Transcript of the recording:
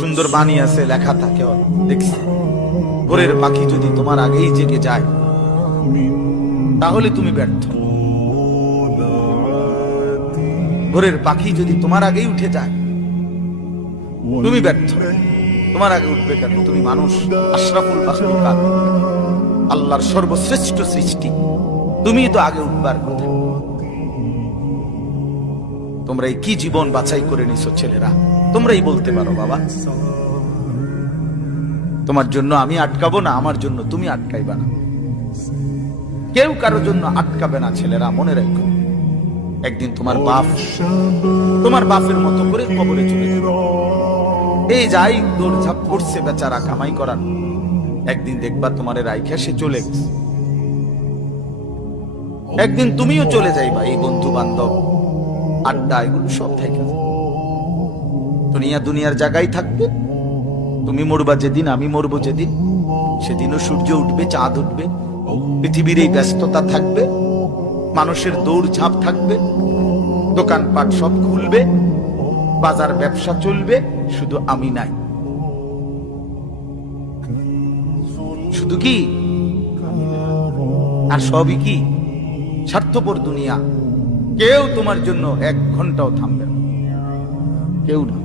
সুন্দর বাণী আছে, লেখা থাকে, দেখছি, ভোরের পাখি যদি তোমার আগেই জেগে যায় তাহলে তুমি ব্যর্থ। ভোরের পাখি যদি তোমার আগেই উঠে যায় তুমি ব্যর্থ। তোমার আগে উঠবে কেন? তুমি মানুষ, আশরাফুল মাখলুকাত, আল্লাহর সর্বশ্রেষ্ঠ সৃষ্টি, তুমি তো আগে উঠবার কথা। তোমরা এই কি জীবন বাছাই করে নিছো ছেলেরা? তোমরাই বলতে পারো বাবা। তোমার জন্য আমি আটকাবো না, আমার জন্য তুমি আটকাইবা না। কেউ কারোর জন্য আটকাবে না ছেলেরা, মনে রাখো। একদিন তোমার বাপ তোমার বাপের মতো করে কবরে চলে যাবে। এই যাই দৌড়ঝাঁপ করছে বেচারা কামাই করার, একদিন দেখবা তোমারে রাইখা সে চলে গেছে। একদিন তুমিও চলে যাইবা। এই বন্ধু বান্ধব আড্ডা এগুলো সব থেকে দুনিয়ার জায়গায় থাকবে। তুমি মরবা যেদিন, আমি মরবো যেদিন, সেদিনও সূর্য উঠবে, চাঁদ উঠবে, পৃথিবীর এই ব্যস্ততা থাকবে, মানুষের দৌড়ঝাঁপ থাকবে, দোকানপাট সব খুলবে, বাজার ব্যবসা চলবে, শুধু আমি নাই। শুধু কি আর সবই কি স্বার্থপর দুনিয়া। কেউ তোমার জন্য 1 ঘন্টাও থামবে না, কেউ না।